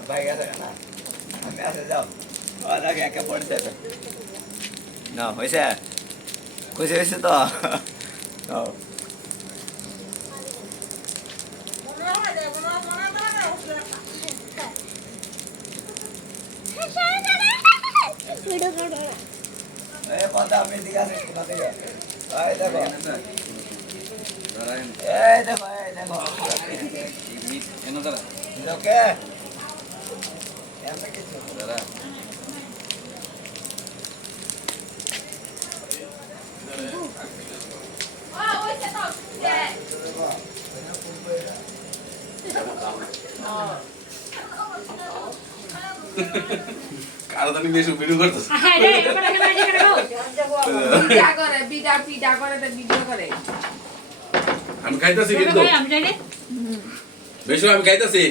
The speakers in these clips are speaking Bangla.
ভাই গেছে না আমি আসে যাও দেখে একে পড়ছে না হয়েছে খুশি হয়েছে তো আপনি দিকে আসেন কোথা থেকে দেখো দেখো কারো জানি বেশি ভিডিও করতেছে আমি খাইতেছি কিন্তু বেশু আমি খাইতেছি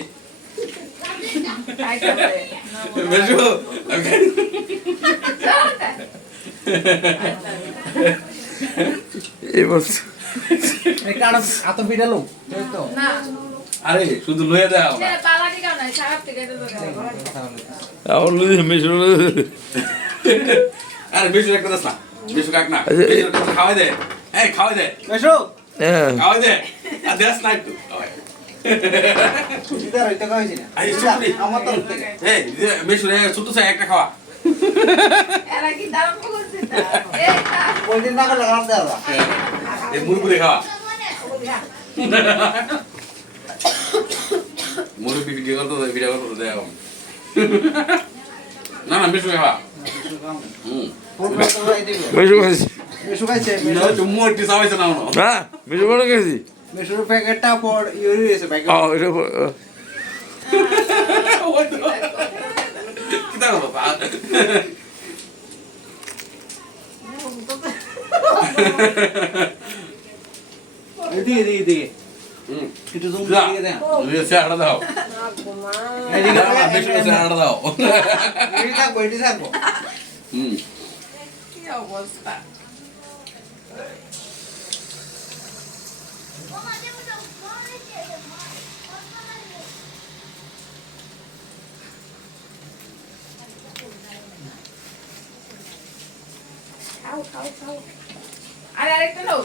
বেশু আমি আরে শুধু লয়ে দাও আরে বেশু একটা দাস না বেশু কাক না খাওয়াই দে এই খাওয়াই দে বেশু খাওয়াই দে আর দেস না একটু বেশু রে ছোট চাই একটা খাওয়া মুরগুলি খাওয়া মুরগি ভিডিও করতে ভিডিও করতে দেয় না না বেশু খাওয়া মোটি চাইছে না বেশি বড় গেছি মেশুর প্যাকেটটা পর ইউরি এসে প্যাকেট কিতা বাবা এদিকে একটু জুম দিয়ে দেন সে আড়া দাও এদিকে বেশি সে আড়া দাও এটি থাকবো কি অবস্থা খাও আরে আরেকটা নাও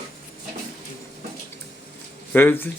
হয়েছে